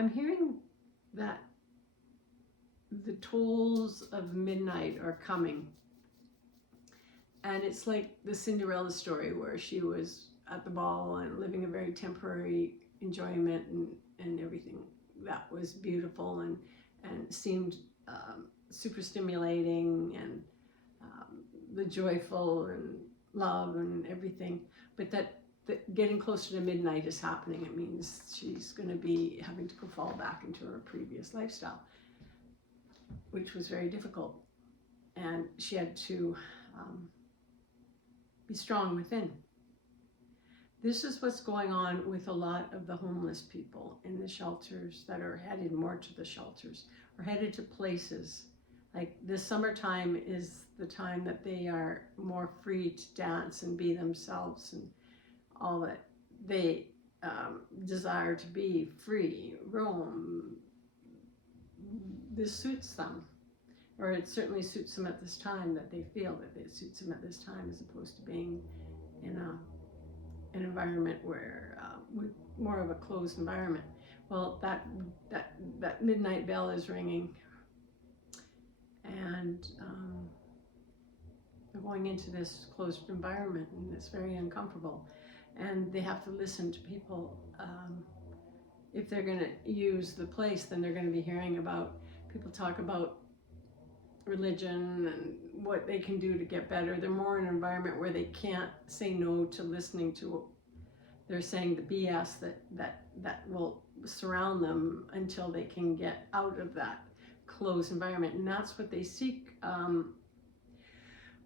I'm hearing that the tolls of midnight are coming. And it's like the Cinderella story where she was at the ball and living a very temporary enjoyment and everything that was beautiful and seemed super stimulating and the joyful and love and everything. But that getting closer to midnight is happening. It means she's going to be having to go fall back into her previous lifestyle, which was very difficult. And she had to be strong within. This is what's going on with a lot of the homeless people in the shelters that are headed more to the shelters or headed to places. Like the summertime is the time that they are more free to dance and be themselves and all that they desire to be free, roam. This suits them, or it certainly suits them at this time, that they feel that it suits them at this time, as opposed to being in an environment where with more of a closed environment. Well, that midnight bell is ringing, and they're going into this closed environment, and it's very uncomfortable. And they have to listen to people. If they're going to use the place, then they're going to be hearing about people talk about religion and what they can do to get better. They're more in an environment where they can't say no to listening to, they're saying the BS that will surround them until they can get out of that closed environment. And that's what they seek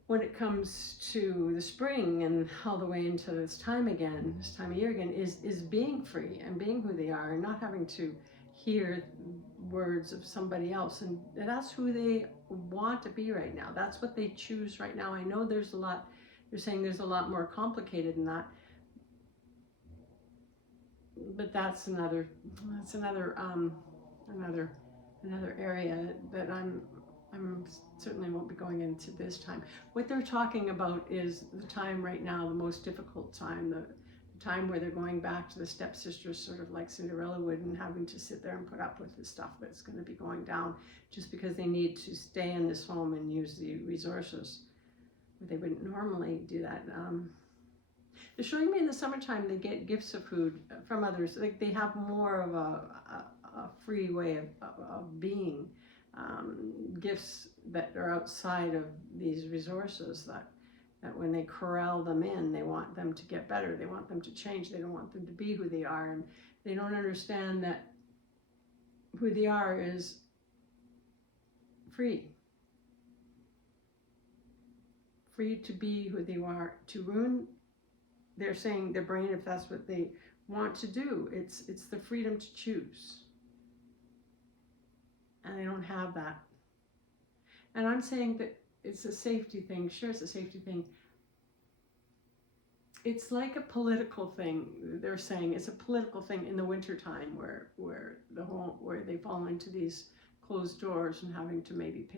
when it comes to the spring and all the way into this time again, this time of year again, is being free and being who they are and not having to hear words of somebody else. And that's who they want to be right now. That's what they choose right now. I know there's a lot, you're saying there's a lot more complicated than that, but that's another area that I'm certainly won't be going into this time. What they're talking about is the time right now, the most difficult time, the time where they're going back to the stepsisters, sort of like Cinderella would, and having to sit there and put up with the stuff that's going to be going down just because they need to stay in this home and use the resources. They wouldn't normally do that. They're showing me in the summertime they get gifts of food from others. Like they have more of a free way of being. Gifts that are outside of these resources, that when they corral them in, they want them to get better, they want them to change, they don't want them to be who they are, and they don't understand that who they are is free to be who they are. To ruin, they're saying, their brain, if that's what they want to do, it's the freedom to choose. And they don't have that. And I'm saying that it's a safety thing. Sure, it's a safety thing. It's like a political thing. They're saying it's a political thing in the wintertime where they fall into these closed doors and having to maybe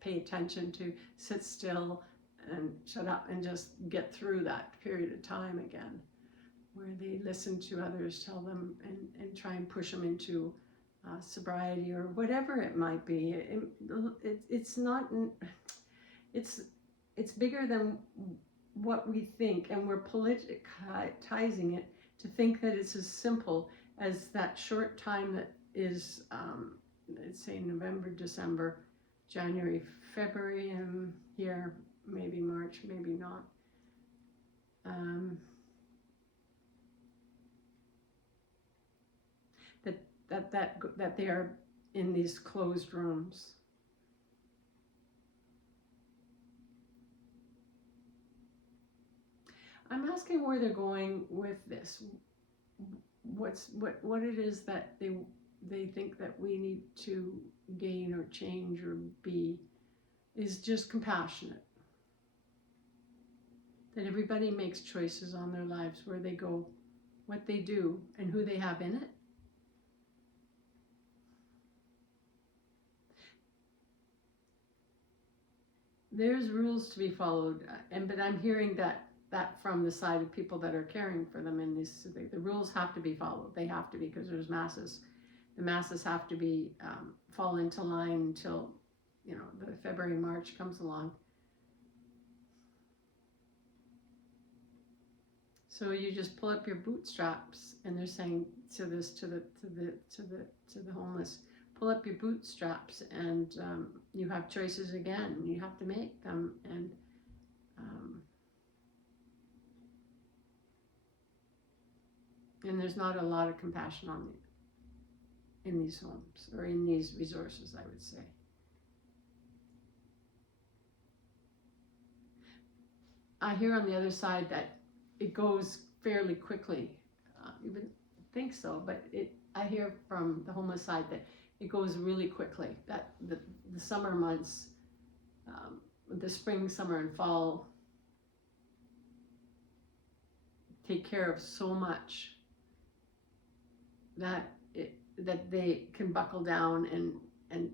pay attention to sit still and shut up and just get through that period of time again, where they listen to others tell them and try and push them into sobriety or whatever it might be. It's not. It's bigger than what we think, and we're politicizing it to think that it's as simple as that short time that is, let's say November, December, January, February, and here maybe March, maybe not. That they are in these closed rooms. I'm asking where they're going with this. What it is that they think that we need to gain or change or be is just compassionate. That everybody makes choices on their lives, where they go, what they do, and who they have in it. There's rules to be followed, but I'm hearing that that from the side of people that are caring for them. And the rules have to be followed. They have to be, because there's masses. The masses have to be fall into line until, you know, the February, March comes along. So you just pull up your bootstraps, and they're saying to the homeless, pull up your bootstraps, and you have choices again. You have to make them, and there's not a lot of compassion in these homes or in these resources, I would say. I hear on the other side that it goes fairly quickly. You wouldn't think so, but I hear from the homeless side that it goes really quickly. That the summer months, the spring, summer, and fall take care of so much that they can buckle down and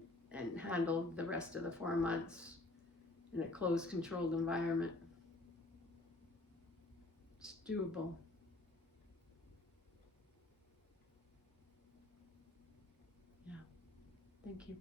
handle the rest of the 4 months in a closed, controlled environment. It's doable. Yeah. Thank you.